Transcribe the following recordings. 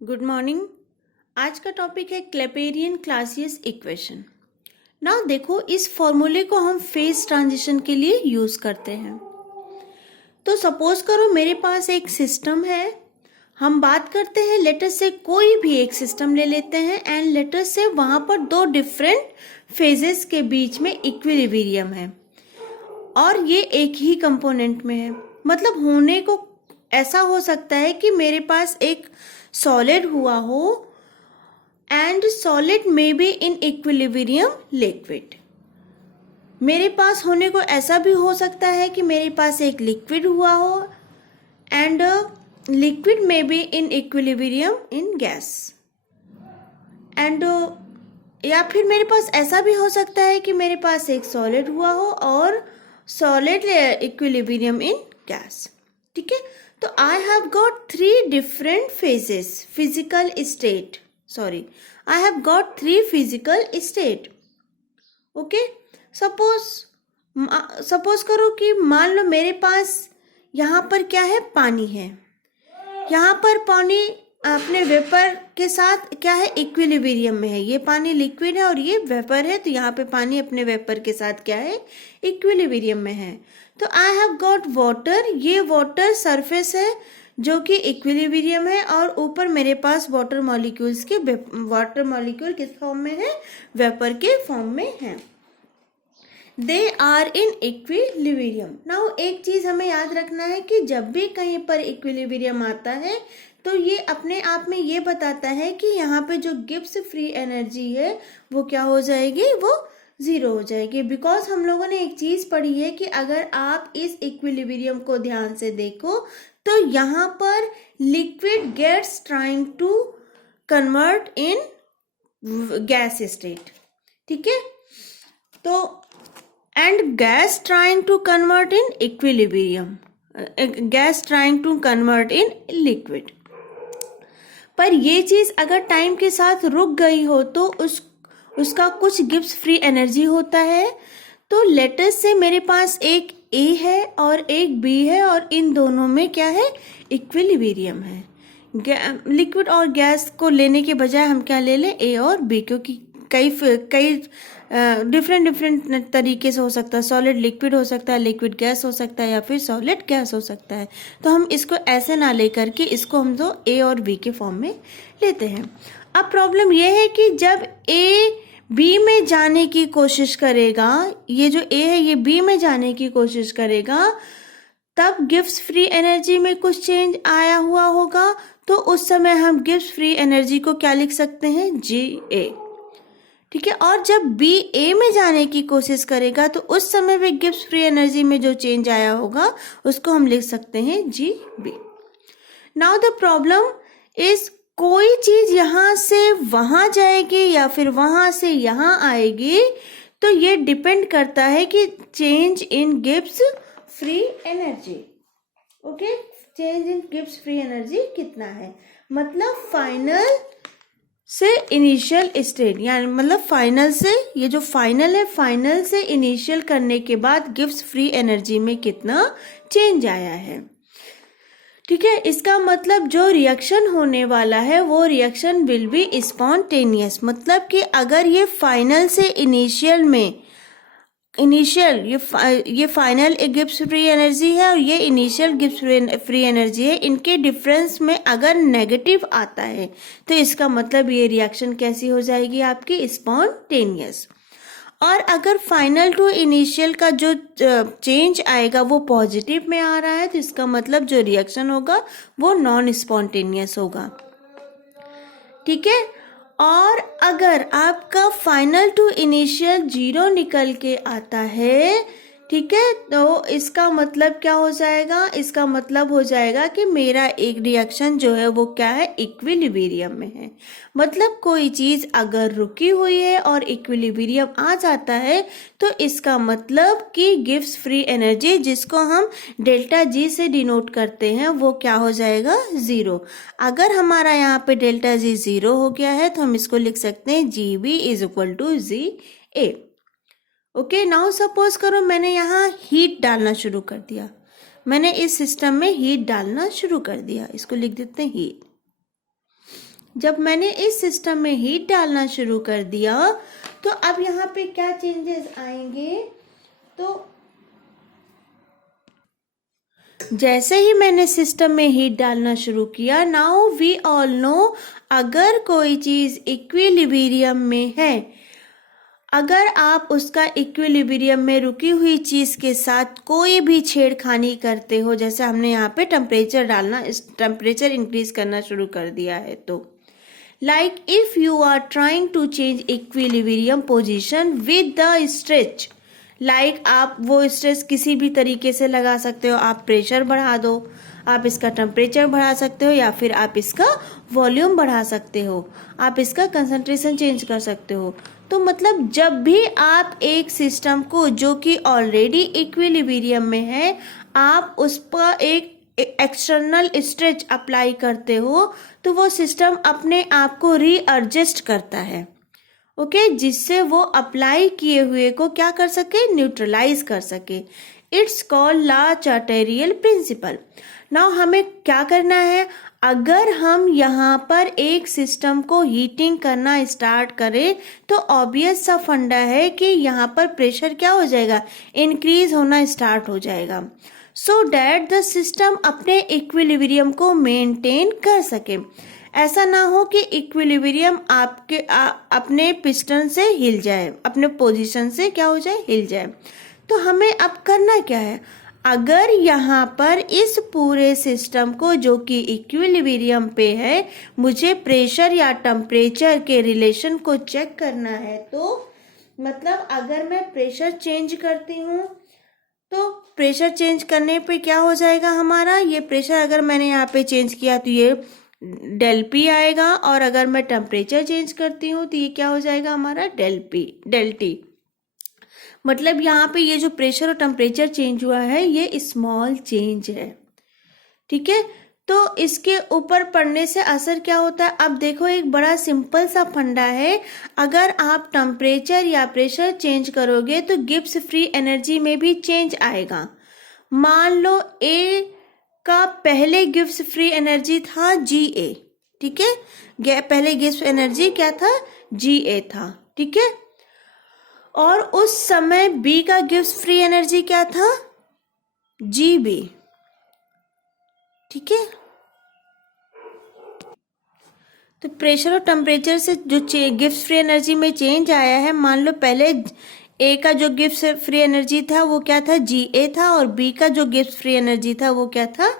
Good morning. आज का topic है क्लेपेरियन क्लासियस इक्वेशन। नाउ देखो, इस फॉर्मूले को हम फेज ट्रांजिशन के लिए यूज करते हैं। तो सपोज करो मेरे पास एक सिस्टम है। हम बात करते हैं लेटर से कोई भी एक सिस्टम ले लेते हैं एंड लेटर से वहां पर दो डिफरेंट फेजेस के बीच में इक्विलिब्रियम है और ये एक ही कंपोनेंट में है। मतलब होने को ऐसा हो सकता है कि मेरे पास एक सॉलिड हुआ हो एंड सॉलिड में बी इन इक्विलिब्रियम लिक्विड। मेरे पास होने को ऐसा भी हो सकता है कि मेरे पास एक लिक्विड हुआ हो एंड लिक्विड में be in equilibrium in gas and या फिर मेरे पास ऐसा भी हो सकता है कि मेरे पास एक सॉलिड हुआ हो और सॉलिड इक्विलिब्रियम इन गैस। ठीक है, तो I have got three different phases physical state. I have got three physical state. Okay, suppose करो कि मान लो मेरे पास यहाँ पर क्या है, पानी है। यहाँ पर पानी अपने वेपर के साथ क्या है, इक्विलिब्रियम में है। ये पानी लिक्विड है और ये वेपर है, तो यहाँ पे पानी अपने वेपर के साथ क्या है, इक्विलिब्रियम में है। तो आई हैव गॉट वाटर। ये वाटर सरफेस है जो कि इक्विलिब्रियम है और ऊपर मेरे पास वाटर मॉलिक्यूल किस फॉर्म में है, वेपर के फॉर्म में है। They are in equilibrium. Now एक चीज हमें याद रखना है कि जब भी कहीं पर इक्विलिब्रियम आता है तो ये अपने आप में ये बताता है कि यहाँ पे जो गिब्स फ्री एनर्जी है वो क्या हो जाएगी, वो जीरो हो जाएगी। बिकॉज हम लोगों ने एक चीज पढ़ी है कि अगर आप इस इक्विलिब्रियम को ध्यान से देखो तो यहाँ पर liquid gets trying to convert in gas state. ठीक है, तो and gas trying to convert in equilibrium, gas trying to convert in liquid. पर ये चीज अगर टाइम के साथ रुक गई हो तो उसका कुछ गिब्स फ्री एनर्जी होता है। तो लेटस से मेरे पास एक ए है और एक बी है और इन दोनों में क्या है, इक्विलिब्रियम है। लिक्विड और गैस को लेने के बजाय हम क्या ले लें, ए और बी, क्योंकि कई डिफरेंट तरीके से हो सकता है। सॉलिड लिक्विड हो सकता है, लिक्विड गैस हो सकता है या फिर सॉलिड गैस हो सकता है। तो हम इसको ऐसे ना लेकर के इसको हम तो ए और बी के फॉर्म में लेते हैं। अब प्रॉब्लम यह है कि जब ए बी में जाने की कोशिश करेगा, ये जो ए है ये बी में जाने की कोशिश करेगा, तब गिब्स फ्री एनर्जी में कुछ चेंज आया हुआ होगा। तो उस समय हम गिब्स फ्री एनर्जी को क्या लिख सकते हैं, जी ए। ठीक है, और जब बी ए में जाने की कोशिश करेगा तो उस समय भी गिब्स फ्री एनर्जी में जो चेंज आया होगा उसको हम लिख सकते हैं G B. Now the problem is, कोई चीज यहां से वहां जाएगी या फिर वहां से यहां आएगी, तो ये डिपेंड करता है कि change in Gibbs free energy. Okay, change in Gibbs free energy कितना है, मतलब फाइनल से इनिशियल स्टेट, यानी मतलब फाइनल से, ये जो फाइनल है, फाइनल से इनिशियल करने के बाद गिब्स फ्री एनर्जी में कितना चेंज आया है। ठीक है, इसका मतलब जो रिएक्शन होने वाला है वो रिएक्शन विल बी स्पॉन्टेनियस। मतलब कि अगर ये फाइनल से ये फाइनल गिब्स फ्री एनर्जी है और ये इनिशियल गिब्स फ्री एनर्जी है, इनके डिफरेंस में अगर नेगेटिव आता है तो इसका मतलब ये रिएक्शन कैसी हो जाएगी, आपकी स्पॉन्टेनियस। और अगर फाइनल टू इनिशियल का जो चेंज आएगा वो पॉजिटिव में आ रहा है तो इसका मतलब जो रिएक्शन होगा वो नॉन स्पॉन्टेनियस होगा। ठीक है, और अगर आपका फाइनल टू इनिशियल 0 निकल के आता है, ठीक है, तो इसका मतलब क्या हो जाएगा, इसका मतलब हो जाएगा कि मेरा एक रिएक्शन जो है वो क्या है, इक्विलिब्रियम में है। मतलब कोई चीज अगर रुकी हुई है और इक्विलिब्रियम आ जाता है तो इसका मतलब कि गिब्स फ्री एनर्जी, जिसको हम डेल्टा जी से डिनोट करते हैं, वो क्या हो जाएगा, 0। अगर हमारा यहाँ पे डेल्टा जी 0 हो गया है तो हम इसको लिख सकते हैं G B is equal to G A. Okay, now suppose करो मैंने यहाँ हीट डालना शुरू कर दिया, मैंने इस सिस्टम में हीट डालना शुरू कर दिया, इसको लिख देते हैं हीट। जब मैंने इस सिस्टम में हीट डालना शुरू कर दिया तो अब यहाँ पे क्या चेंजेस आएंगे, तो जैसे ही मैंने सिस्टम में हीट डालना शुरू किया, नाउ वी ऑल नो, अगर कोई चीज़ इक्विलिब्रियम में है, अगर आप उसका इक्विलिब्रियम में रुकी हुई चीज़ के साथ कोई भी छेड़खानी करते हो, जैसे हमने यहाँ पे टेम्परेचर डालना, टेम्परेचर इंक्रीज करना शुरू कर दिया है, तो like if you are trying to change equilibrium position with the stretch, like आप वो स्ट्रेस किसी भी तरीके से लगा सकते हो, आप प्रेशर बढ़ा दो, आप इसका टेम्परेचर बढ़ा सकते हो, या फिर आप इसका वॉल्यूम बढ़ा सकते हो, आप इसका कंसंट्रेशन चेंज कर सकते हो। तो मतलब जब भी आप एक सिस्टम को जो कि ऑलरेडी इक्विलिब्रियम में है, आप उस पर एक एक्सटर्नल स्ट्रेच अप्लाई करते हो तो वो सिस्टम अपने आप को रीएडजस्ट करता है, ओके, जिससे वो अप्लाई किए हुए को क्या कर सके, न्यूट्रलाइज कर सके। It's called Le Chatelier principle. Now हमें क्या करना है, अगर हम यहाँ पर एक सिस्टम को हीटिंग करना स्टार्ट करें तो ऑब्वियस सा फंडा है कि यहाँ पर प्रेशर क्या हो जाएगा, इंक्रीज होना स्टार्ट हो जाएगा, सो डैट द सिस्टम अपने इक्विलिब्रियम को मेंटेन कर सके। ऐसा ना हो कि इक्विलिब्रियम आपके अपने पिस्टन से हिल जाए, अपने पोजीशन से क्या हो जाए, हिल जाए। तो हमें अब करना क्या है, अगर यहाँ पर इस पूरे सिस्टम को जो कि इक्विलिब्रियम पे है, मुझे प्रेशर या टेम्परेचर के रिलेशन को चेक करना है, तो मतलब अगर मैं प्रेशर चेंज करती हूँ तो प्रेशर चेंज करने पे क्या हो जाएगा हमारा, ये प्रेशर अगर मैंने यहाँ पे चेंज किया तो ये डेल पी आएगा, और अगर मैं टेम्परेचर चेंज करती हूँ तो ये क्या हो जाएगा हमारा, डेल टी। मतलब यहाँ पे ये जो प्रेशर और टेम्परेचर चेंज हुआ है ये स्मॉल चेंज है, ठीक है। तो इसके ऊपर पड़ने से असर क्या होता है, अब देखो एक बड़ा सिंपल सा फंडा है, अगर आप टेम्परेचर या प्रेशर चेंज करोगे तो गिब्स फ्री एनर्जी में भी चेंज आएगा। मान लो ए का पहले गिब्स फ्री एनर्जी था जी ए, ठीक है, पहले गिब्स एनर्जी क्या था, जी ए था, ठीक है, और उस समय बी का गिब्स फ्री एनर्जी क्या था, जी बी, ठीक है। तो प्रेशर और टेम्परेचर से जो गिब्स फ्री एनर्जी में चेंज आया है, मान लो पहले ए का जो गिब्स फ्री एनर्जी था वो क्या था, जी ए था, और बी का जो गिब्स फ्री एनर्जी था वो क्या था,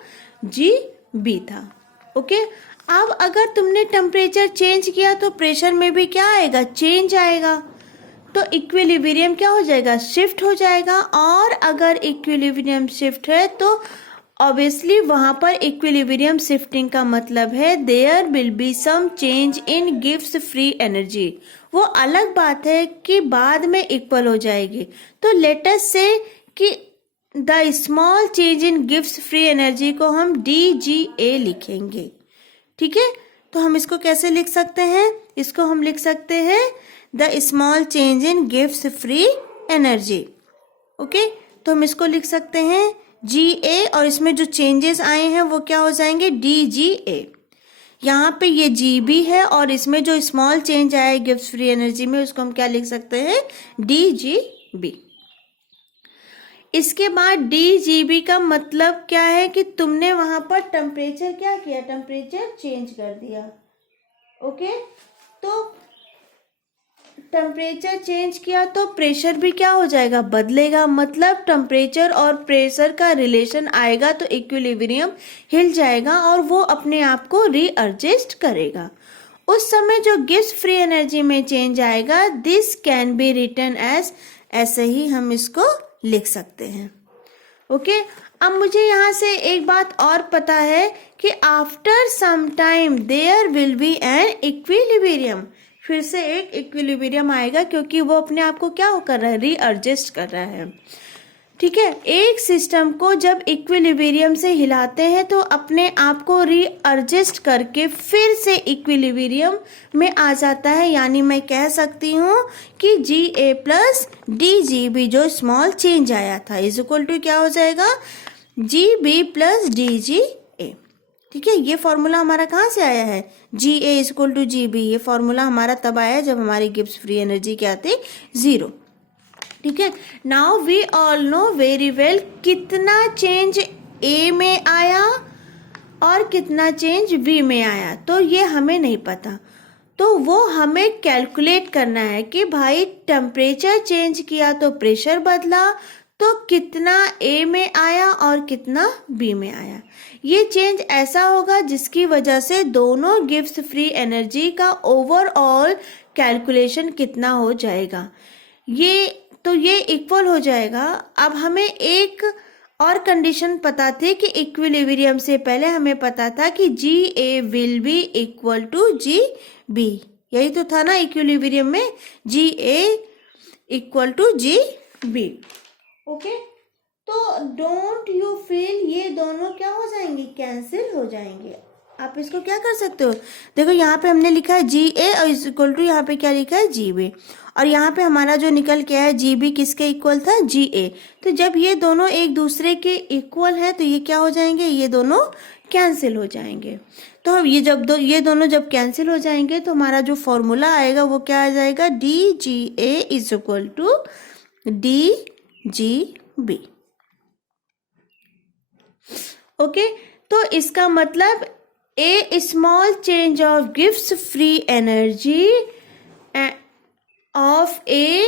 जी बी था, ओके। अब अगर तुमने टेम्परेचर चेंज किया तो प्रेशर में भी क्या आएगा, चेंज आएगा, तो इक्विलिब्रियम क्या हो जाएगा, शिफ्ट हो जाएगा। और अगर इक्विलिब्रियम शिफ्ट है तो ऑब्वियसली वहां पर इक्विलिब्रियम शिफ्टिंग का मतलब है there will be some change in Gibbs free energy. वो अलग बात है कि बाद में इक्वल हो जाएगी। तो लेट अस से कि the small change in Gibbs free energy को हम DGA लिखेंगे, ठीक है। तो हम इसको कैसे लिख सकते हैं, इसको हम लिख सकते हैं the small change in Gibbs free energy, okay. तो हम इसको लिख सकते हैं GA, और इसमें जो चेंजेस आए हैं वो क्या हो जाएंगे, DGA। यहाँ पे ये GB है और इसमें जो स्मॉल चेंज आया है गिब्स फ्री एनर्जी में उसको हम क्या लिख सकते हैं, DGB। इसके बाद DGB का मतलब क्या है कि तुमने वहां पर टेम्परेचर क्या किया, टेम्परेचर चेंज कर दिया, ओके। तो टेम्परेचर चेंज किया तो प्रेशर भी क्या हो जाएगा, बदलेगा। मतलब टेम्परेचर और प्रेशर का रिलेशन आएगा तो इक्विलिब्रियम हिल जाएगा और वो अपने आप को रीएडजस्ट करेगा। उस समय जो गिब्स फ्री एनर्जी में चेंज आएगा, this can be written as, ऐसे ही हम इसको लिख सकते हैं, ओके। अब मुझे यहाँ से एक बात और पता है कि after some time there will be an equilibrium, फिर से एक इक्विलिब्रियम आएगा क्योंकि वो अपने आप को क्या कर रहा है, रीएडजस्ट कर रहा है, ठीक है। एक सिस्टम को जब इक्विलिब्रियम से हिलाते हैं तो अपने आप को रीएडजस्ट करके फिर से इक्विलिब्रियम में आ जाता है। यानी मैं कह सकती हूँ कि GA प्लस DGB जो स्मॉल चेंज आया था इज इक्वल टू क्या हो जाएगा, GB प्लस DGA, ठीक है, ये फॉर्मूला हमारा कहाँ से आया है, जी A equal to G B. ये फॉर्मूला हमारा तब आया जब हमारी गिब्स फ्री एनर्जी क्या थी, 0। ठीक है, now we all know very well कितना चेंज ए में आया और कितना चेंज बी में आया, तो ये हमें नहीं पता। तो वो हमें कैलकुलेट करना है कि भाई टेम्परेचर चेंज किया तो प्रेशर बदला, तो कितना ए में आया और कितना बी में आया। ये चेंज ऐसा होगा जिसकी वजह से दोनों गिब्स फ्री एनर्जी का ओवरऑल कैलकुलेशन कितना हो जाएगा, ये इक्वल हो जाएगा। अब हमें एक और कंडीशन पता थी कि इक्विलिब्रियम से पहले हमें पता था कि G A will be equal to G B, यही तो था ना इक्विलिब्रियम में, G A equal to G B. Okay, तो डोंट यू फील ये दोनों क्या हो जाएंगे, कैंसिल हो जाएंगे। आप इसको क्या कर सकते हो, देखो यहाँ पे हमने लिखा है जी ए और इक्वल टू यहाँ पे क्या लिखा है, जी बी, और यहाँ पे हमारा जो निकल के आया जी बी किसके इक्वल था, जी ए। तो जब ये दोनों एक दूसरे के इक्वल है तो ये क्या हो जाएंगे, ये दोनों कैंसिल हो जाएंगे। तो हम ये दोनों जब कैंसिल हो जाएंगे तो हमारा जो फॉर्मूला आएगा वो क्या आ जाएगा, D G A is equal to D G B. Okay, तो इसका मतलब a small change of gives free energy of A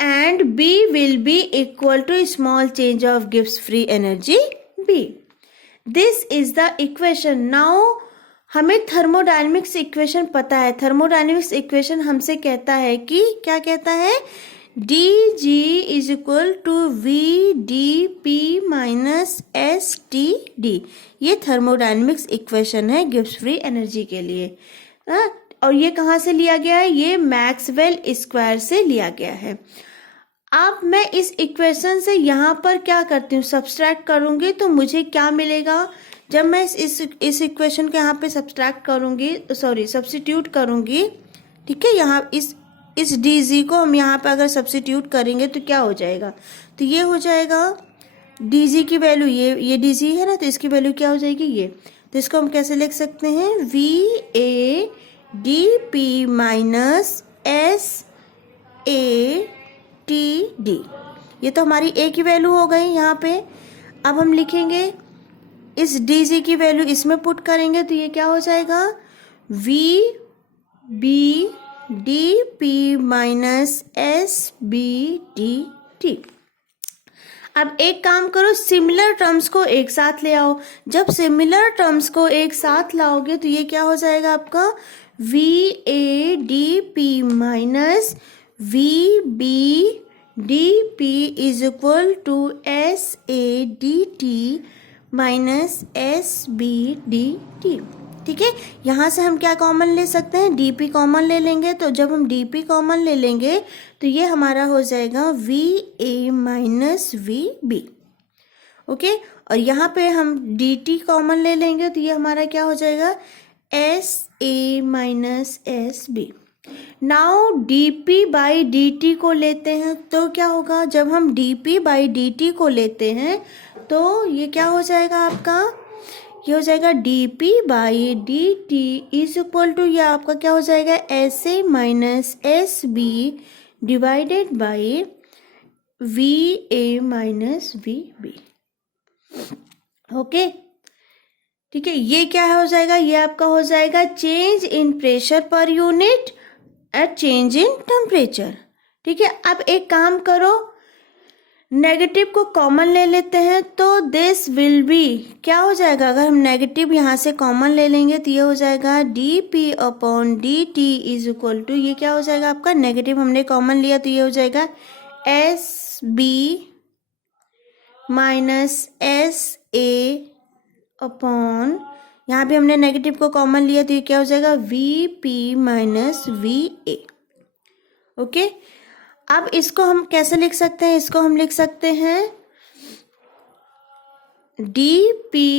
and B will be equal to small change of Gibbs free energy B. This is the equation. Now हमें thermodynamics equation पता है। Thermodynamics equation हमसे कहता है कि क्या कहता है, d G is equal to V d P minus S T d. ये थर्मोडायनेमिक्स इक्वेशन है गिब्स फ्री एनर्जी के लिए। और ये कहाँ से लिया गया है, ये मैक्सवेल स्क्वायर से लिया गया है। अब मैं इस इक्वेशन से यहाँ पर क्या करती हूँ, सब्सट्रैक्ट करूँगी तो मुझे क्या मिलेगा, जब मैं इस इक्वेशन को यहाँ पे सब्सट्रैक्ट करूँगी, सॉरी सब्स्टिट्यूट करूँगी, ठीक है, यहाँ इस डी जी को हम यहाँ पे अगर सब्स्टिट्यूट करेंगे तो क्या हो जाएगा, तो ये हो जाएगा डी जी की वैल्यू, ये डी जी है ना, तो इसकी वैल्यू क्या हो जाएगी, ये। तो इसको हम कैसे लिख सकते हैं, we A D P minus S A T d. ये तो हमारी ए की वैल्यू हो गई यहाँ पे। अब हम लिखेंगे इस डी जी की वैल्यू इसमें पुट करेंगे तो ये क्या हो जाएगा, V B D P minus S B D T. अब एक काम करो, सिमिलर टर्म्स को एक साथ ले आओ। जब सिमिलर टर्म्स को एक साथ लाओगे तो ये क्या हो जाएगा आपका, V A D P minus V B D P is equal to S A D T minus S B D T. ठीक है, यहाँ से हम क्या कॉमन ले सकते हैं, डी पी कॉमन ले लेंगे। तो जब हम डी पी कॉमन ले लेंगे तो ये हमारा हो जाएगा V A minus V B. Okay, और यहाँ पे हम डी टी कॉमन ले लेंगे तो ये हमारा क्या हो जाएगा, S A minus S B. Now D P by D T को लेते हैं तो क्या होगा, जब हम D P by D T को लेते हैं तो ये क्या हो जाएगा आपका, ये हो जाएगा D P by D T is equal to, ये आपका क्या हो जाएगा, S A minus S B divided by V A minus V B. Okay, ठीक है, ये क्या हो जाएगा, ये आपका हो जाएगा change in pressure per unit at change in temperature. ठीक है, अब एक काम करो, नेगेटिव को कॉमन ले लेते हैं तो दिस विल बी क्या हो जाएगा, अगर हम नेगेटिव यहाँ से कॉमन ले लेंगे तो ये हो जाएगा D P upon D T is equal to, ये क्या हो जाएगा आपका, नेगेटिव हमने कॉमन लिया तो ये हो जाएगा S B minus S A upon, यहाँ पे हमने नेगेटिव को कॉमन लिया तो ये क्या हो जाएगा, वी पी माइनस वी ए। ओके, अब इसको हम कैसे लिख सकते हैं, इसको हम लिख सकते हैं D P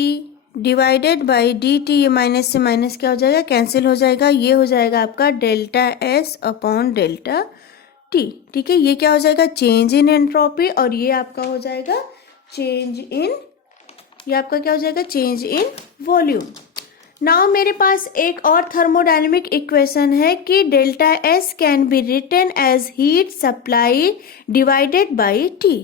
divided by D T, ये माइनस से माइनस क्या हो जाएगा, कैंसिल हो जाएगा, ये हो जाएगा आपका delta S upon delta T. ठीक है, ये क्या हो जाएगा, चेंज इन एंट्रोपी, और ये आपका हो जाएगा चेंज इन ये आपका क्या हो जाएगा, चेंज इन वॉल्यूम। नाउ मेरे पास एक और थर्मोडायनेमिक इक्वेशन है कि delta S can be written as heat supply divided by T.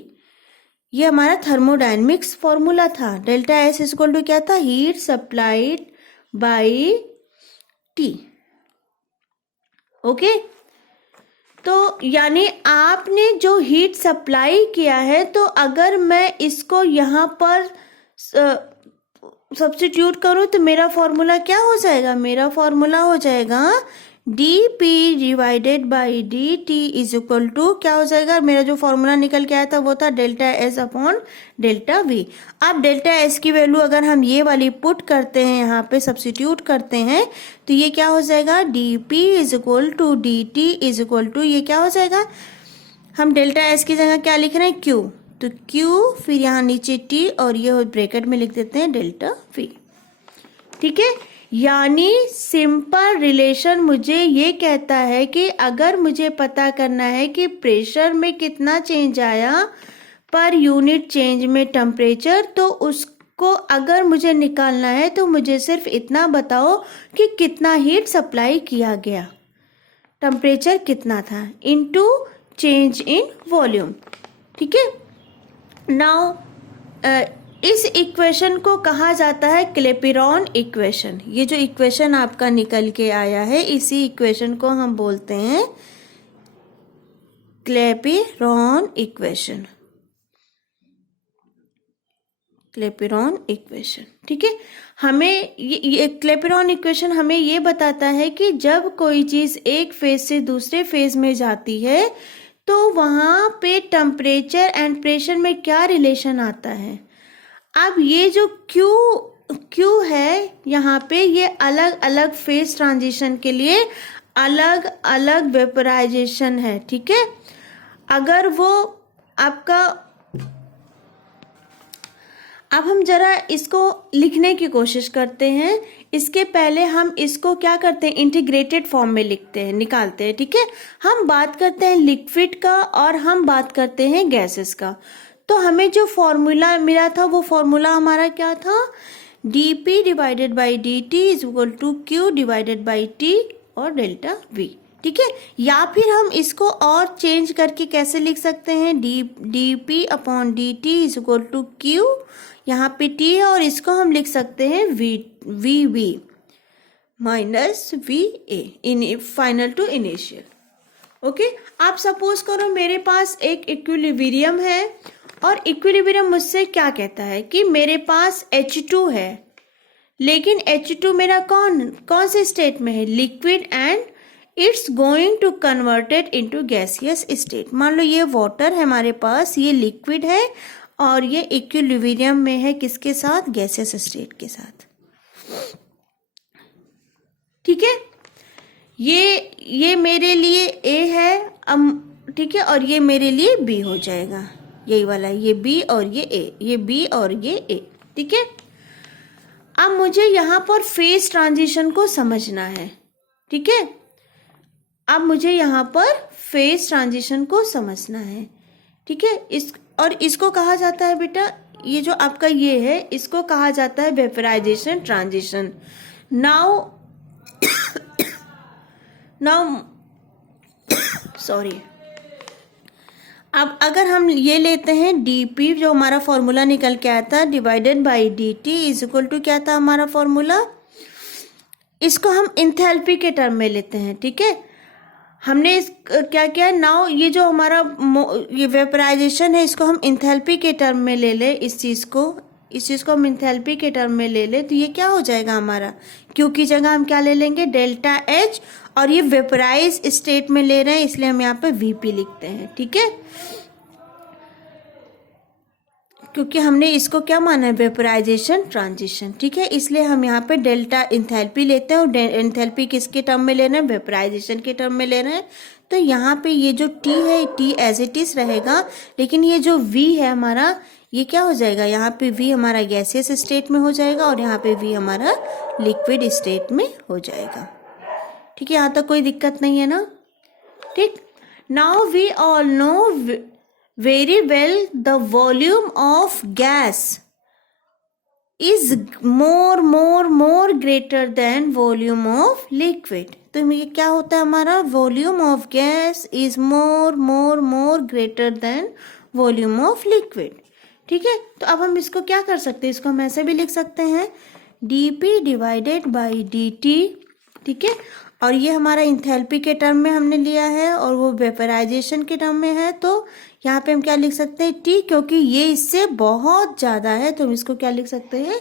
ये हमारा थर्मोडायनेमिक्स फॉर्मूला था। डेल्टा एस इक्वल टू क्या था, heat supplied by T. Okay, तो यानी आपने जो हीट सप्लाई किया है, तो अगर मैं इसको यहाँ पर सब्स्टिट्यूट करूँ तो मेरा फॉर्मूला क्या हो जाएगा, मेरा फॉर्मूला हो जाएगा D P divided by D T is equal to क्या हो जाएगा, मेरा जो फॉर्मूला निकल के आया था वो था delta S upon delta we. अब डेल्टा एस की वैल्यू अगर हम ये वाली पुट करते हैं, यहाँ पे सब्स्टिट्यूट करते हैं, तो ये क्या हो जाएगा, D P is equal to D T is equal to ये क्या हो जाएगा, हम डेल्टा एस की जगह क्या लिख रहे हैं, क्यू, तो क्यू फिर यहाँ नीचे टी और ये ब्रैकेट में लिख देते हैं डेल्टा वी। ठीक है, यानी सिंपल रिलेशन मुझे ये कहता है कि अगर मुझे पता करना है कि प्रेशर में कितना चेंज आया पर यूनिट चेंज में टेम्परेचर, तो उसको अगर मुझे निकालना है तो मुझे सिर्फ इतना बताओ कि कितना हीट सप्लाई किया गया, टेम्परेचर कितना था, इनटू चेंज इन वॉल्यूम। ठीक है, नाउ इस इक्वेशन को कहा जाता है क्लेपिरॉन इक्वेशन। ये जो इक्वेशन आपका निकल के आया है, इसी इक्वेशन को हम बोलते हैं क्लेपिरॉन इक्वेशन, क्लेपिरॉन इक्वेशन। ठीक है, हमें ये क्लेपिरॉन इक्वेशन हमें ये बताता है कि जब कोई चीज़ एक फेज से दूसरे फेज में जाती है तो वहाँ पे टेम्परेचर एंड प्रेशर में क्या रिलेशन आता है। अब ये जो Q है यहाँ पे, ये अलग अलग फेज ट्रांजिशन के लिए अलग अलग वेपराइजेशन है। ठीक है, अगर वो आपका, अब हम जरा इसको लिखने की कोशिश करते हैं। इसके पहले हम इसको क्या करते हैं, इंटीग्रेटेड फॉर्म में लिखते हैं, निकालते हैं। ठीक है, हम बात करते हैं लिक्विड का और हम बात करते हैं गैसेस का। तो हमें जो फॉर्मूला मिला था वो फॉर्मूला हमारा क्या था, D P divided by D T is equal to Q divided by T और डेल्टा वी। ठीक है, या फिर हम इसको और चेंज करके कैसे लिख सकते हैं, D P upon D T is equal to Q, यहाँ पे टी है और इसको हम लिख सकते हैं V minus V A in final to initial. Okay, आप सपोज करो मेरे पास एक इक्विलिब्रियम है और इक्विलिब्रियम मुझसे क्या कहता है कि मेरे पास H2 है, लेकिन H2 मेरा कौन से स्टेट में है, liquid, and it's going to converted into gaseous state. मान लो ये वाटर है हमारे पास, ये लिक्विड है और ये इक्विलिब्रियम में है किसके साथ, गैसियस स्टेट के साथ। ठीक है, ये मेरे लिए A है, ठीक है, और ये मेरे लिए B हो जाएगा, यही वाला, ये B और ये A, ये B और ये A। ठीक है, अब मुझे यहाँ पर फेज ट्रांजिशन को समझना है। ठीक है, अब मुझे यहाँ पर फेज ट्रांजिशन को समझना है। ठीक है, इसको कहा जाता है बेटा, ये जो आपका ये है इसको कहा जाता है वेपराइजेशन ट्रांजिशन। नाउ सॉरी, अब अगर हम ये लेते हैं dp, जो हमारा फॉर्मूला निकल के आया था, divided by dt is equal to क्या था हमारा फॉर्मूला, इसको हम इंथैल्पी के टर्म में लेते हैं। ठीक है, हमने क्या किया, नाउ ये जो हमारा ये वेपराइजेशन है इसको हम इंथैल्पी के टर्म में ले ले, इस चीज़ को हम इंथैल्पी के टर्म में ले ले, तो ये क्या हो जाएगा हमारा, क्यू की जगह हम क्या ले लेंगे, डेल्टा एच, और ये वेपराइज स्टेट में ले रहे हैं इसलिए हम यहाँ पे वीपी लिखते हैं। ठीक है, क्योंकि हमने इसको क्या माना है, वेपराइजेशन ट्रांजिशन। ठीक है, इसलिए हम यहाँ पे डेल्टा इंथैल्पी लेते हैं और इंथैल्पी किसके टर्म में ले रहे हैं, वेपराइजेशन के टर्म में ले रहे हैं। तो यहाँ पे ये जो टी है, टी एज इट इज रहेगा, लेकिन ये जो वी है हमारा, ये क्या हो जाएगा, यहाँ पे वी हमारा गैसियस स्टेट में हो जाएगा और यहाँ पे वी हमारा लिक्विड स्टेट में हो जाएगा। ठीक है, यहाँ तक कोई दिक्कत नहीं है ना। ठीक, now we all know very well the volume of gas is more greater than volume of liquid. तो ये क्या होता है हमारा, volume of gas is more greater than volume of liquid. ठीक है, तो अब हम इसको क्या कर सकते हैं, इसको हम ऐसे भी लिख सकते हैं dP डिवाइडेड बाई dt। ठीक है, और ये हमारा इंथैल्पी के टर्म में हमने लिया है और वो वेपराइजेशन के टर्म में है, तो यहाँ पे हम क्या लिख सकते हैं T, क्योंकि ये इससे बहुत ज़्यादा है तो हम इसको क्या लिख सकते हैं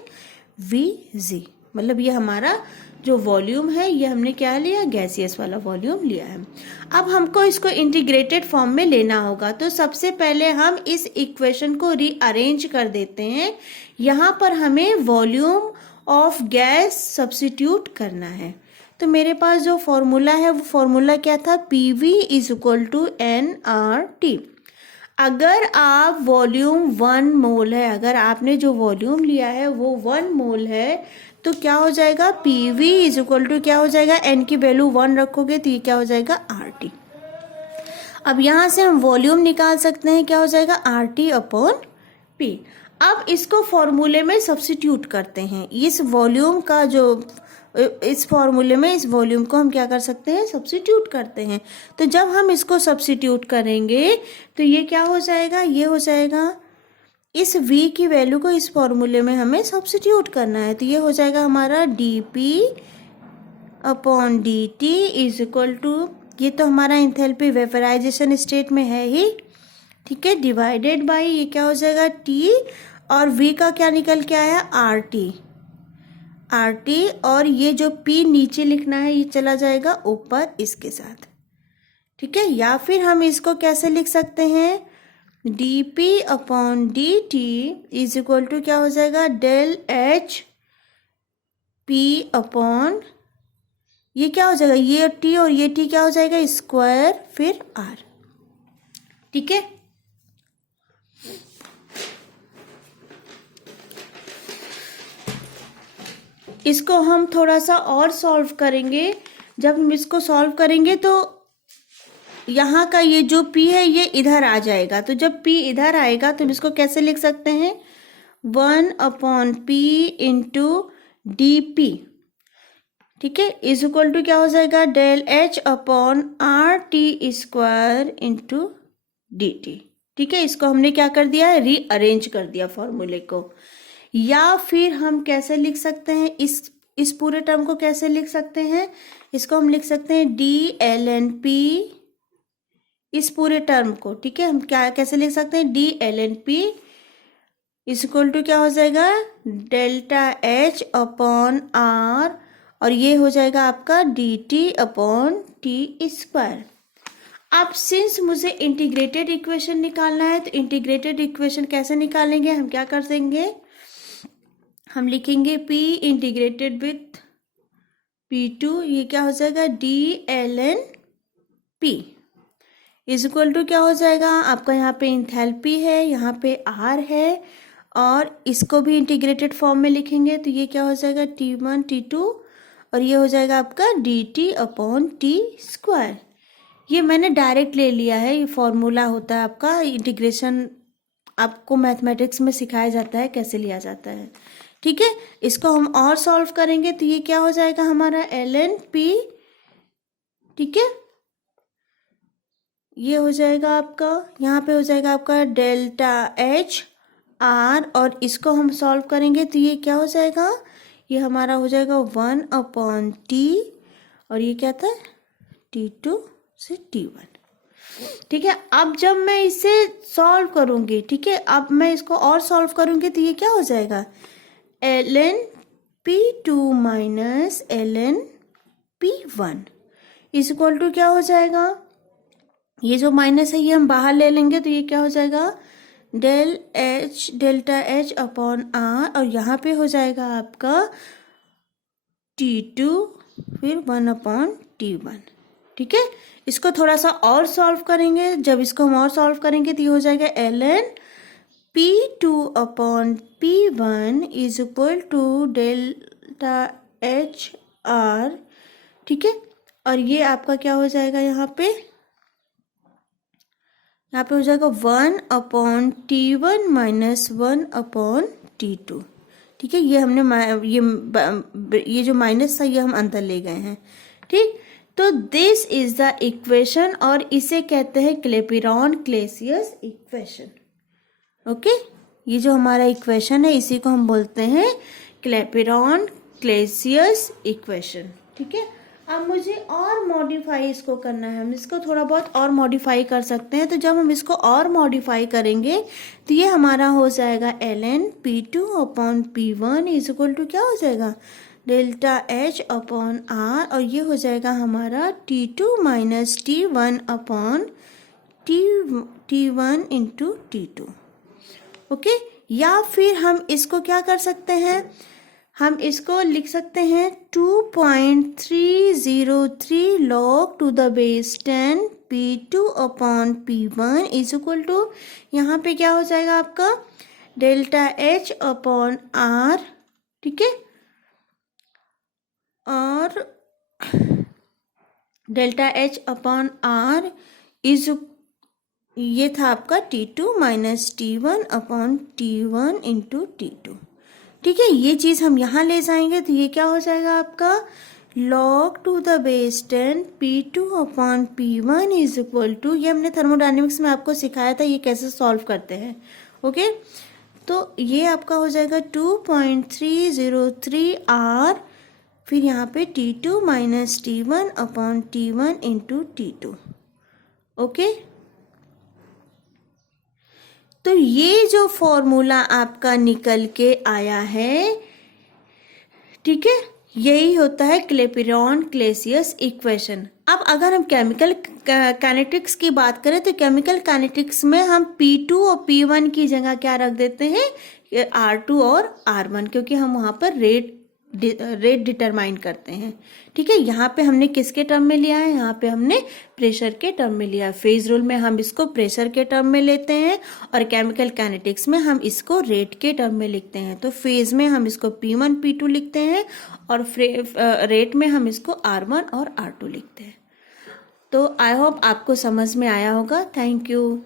Vg। मतलब ये हमारा जो वॉल्यूम है ये हमने क्या लिया, गैसियस वाला वॉल्यूम लिया है। अब हमको इसको इंटीग्रेटेड फॉर्म में लेना होगा, तो सबसे पहले हम इस इक्वेशन को रीअरेंज कर देते हैं। यहाँ पर हमें वॉल्यूम ऑफ गैस सब्स्टिट्यूट करना है। तो मेरे पास जो फॉर्मूला है वो फॉर्मूला क्या था, PV is equal to nRT। अगर आप वॉल्यूम 1 मोल है, अगर आपने जो वॉल्यूम लिया है वो 1 मोल है, तो क्या हो जाएगा, PV इज इक्वल टू क्या हो जाएगा, n की वैल्यू 1 रखोगे तो ये क्या हो जाएगा RT। अब यहाँ से हम वॉल्यूम निकाल सकते हैं, क्या हो जाएगा RT अपॉन P। अब इसको फॉर्मूले में सब्स्टिट्यूट करते हैं, इस वॉल्यूम का जो इस फॉर्मूले में इस वॉल्यूम को हम क्या कर सकते हैं, सब्स्टिट्यूट करते हैं। तो जब हम इसको सब्स्टिट्यूट करेंगे तो ये क्या हो जाएगा, ये हो जाएगा, इस V की वैल्यू को इस फॉर्मूले में हमें सब्स्टिट्यूट करना है, तो ये हो जाएगा हमारा dP upon dt is equal to, ये तो हमारा इंथैल्पी वेपराइजेशन स्टेट में है ही, ठीक है, डिवाइडेड बाई ये क्या हो जाएगा T, और V का क्या निकल के आया RT, और ये जो P नीचे लिखना है ये चला जाएगा ऊपर इसके साथ। ठीक है, या फिर हम इसको कैसे लिख सकते हैं, dP upon dt is equal to क्या हो जाएगा, डेल H P अपॉन ये क्या हो जाएगा, ये T और ये T क्या हो जाएगा स्क्वायर फिर R। ठीक है, इसको हम थोड़ा सा और सॉल्व करेंगे। जब हम इसको सॉल्व करेंगे तो यहाँ का ये जो P है ये इधर आ जाएगा, तो जब P इधर आएगा तो हम इसको कैसे लिख सकते हैं, 1 अपॉन P इंटू dP। ठीक है, इज इक्वल टू क्या हो जाएगा, del H upon RT square into dt। ठीक है, इसको हमने क्या कर दिया है, रीअरेंज कर दिया फॉर्मूले को। या फिर हम कैसे लिख सकते हैं, इस पूरे टर्म को कैसे लिख सकते हैं, इसको हम लिख सकते हैं dlnP, इस पूरे टर्म को। ठीक है, हम क्या कैसे लिख सकते हैं, dlnP इज इक्वल टू क्या हो जाएगा, डेल्टा H अपॉन R, और ये हो जाएगा आपका dt अपॉन T स्क्वायर। अब सिंस मुझे इंटीग्रेटेड इक्वेशन निकालना है, तो इंटीग्रेटेड इक्वेशन कैसे निकालेंगे, हम क्या कर देंगे, हम लिखेंगे P इंटीग्रेटेड विथ P2, ये क्या हो जाएगा dlnP इज इक्वल टू क्या हो जाएगा, आपका यहाँ पे इंथैल्पी है, यहाँ पे R है, और इसको भी इंटीग्रेटेड फॉर्म में लिखेंगे तो ये क्या हो जाएगा T1 T2, और ये हो जाएगा आपका dt अपॉन T स्क्वायर। ये मैंने डायरेक्ट ले लिया है, ये फॉर्मूला होता है आपका इंटीग्रेशन, आपको मैथमेटिक्स में सिखाया जाता है कैसे लिया जाता है। ठीक है, इसको हम और सॉल्व करेंगे तो ये क्या हो जाएगा हमारा lnP। ठीक है, ये हो जाएगा आपका, यहाँ पे हो जाएगा आपका डेल्टा H R, और इसको हम सॉल्व करेंगे तो ये क्या हो जाएगा, ये हमारा हो जाएगा 1 अपॉन T, और ये क्या था T2 से T1। ठीक है, अब जब मैं इसे सॉल्व करूंगी, ठीक है, अब मैं इसको और सॉल्व करूंगी तो ये क्या हो जाएगा, ln P2 minus ln P1 is equal to क्या हो जाएगा, ये जो माइनस है ये हम बाहर ले लेंगे तो ये क्या हो जाएगा, डेल्टा H अपॉन R, और यहाँ पे हो जाएगा आपका T2 फिर 1 अपॉन T1। ठीक है, इसको थोड़ा सा और सॉल्व करेंगे, जब इसको हम और सॉल्व करेंगे तो ये हो जाएगा ln P2 upon P1 is equal to delta H R। ठीक है, और ये आपका क्या हो जाएगा, यहाँ पे हो जाएगा 1 upon T1 minus 1 upon T2। ठीक है, ये हमने ये जो माइनस था ये हम अंदर ले गए हैं। ठीक, तो दिस इज द इक्वेशन और इसे कहते हैं क्लेपिरॉन क्लेसियस इक्वेशन। ओके, ये जो हमारा इक्वेशन है इसी को हम बोलते हैं क्लेपिरॉन क्लेसियस इक्वेशन। ठीक है, अब मुझे और मॉडिफाई इसको करना है, हम इसको थोड़ा बहुत और मॉडिफाई कर सकते हैं। तो जब हम इसको और मॉडिफाई करेंगे तो ये हमारा हो जाएगा ln p2 upon p1 is equal to क्या हो जाएगा, डेल्टा H अपॉन R, और ये हो जाएगा हमारा T2 minus T1 upon T1 into T2। Okay, या फिर हम इसको क्या कर सकते हैं, हम इसको लिख सकते हैं 2.303 log to the base 10 p2 upon p1 is equal to, यहाँ पे क्या हो जाएगा आपका डेल्टा H अपॉन R। ठीक है, और delta H upon R is, ये था आपका T2 minus T1 upon T1 into T2। ठीक है, ये चीज़ हम यहाँ ले जाएंगे तो ये क्या हो जाएगा आपका log to the base 10 p2 upon p1 is equal to, ये हमने थर्मोडायनेमिक्स में आपको सिखाया था ये कैसे सॉल्व करते हैं। ओके, तो ये आपका हो जाएगा 2.303 R, फिर यहाँ पे T2 minus T1 upon T1 into T2। Okay, तो ये जो फॉर्मूला आपका निकल के आया है, ठीक है, यही होता है क्लेपिरॉन क्लेसियस इक्वेशन। अब अगर हम केमिकल काइनेटिक्स की बात करें तो केमिकल काइनेटिक्स में हम P2 और P1 की जगह क्या रख देते हैं, R2 और R1, क्योंकि हम वहाँ पर रेट डिटरमाइन करते हैं। ठीक है, यहाँ पे हमने किसके टर्म में लिया है, यहाँ पे हमने प्रेशर के टर्म में लिया है। फेज रूल में हम इसको प्रेशर के टर्म में लेते हैं और केमिकल काइनेटिक्स में हम इसको रेट के टर्म में लिखते हैं। तो फेज में हम इसको P1 P2 लिखते हैं और रेट में हम इसको R1 और R2 लिखते हैं। तो आई होप आपको समझ में आया होगा। Thank you.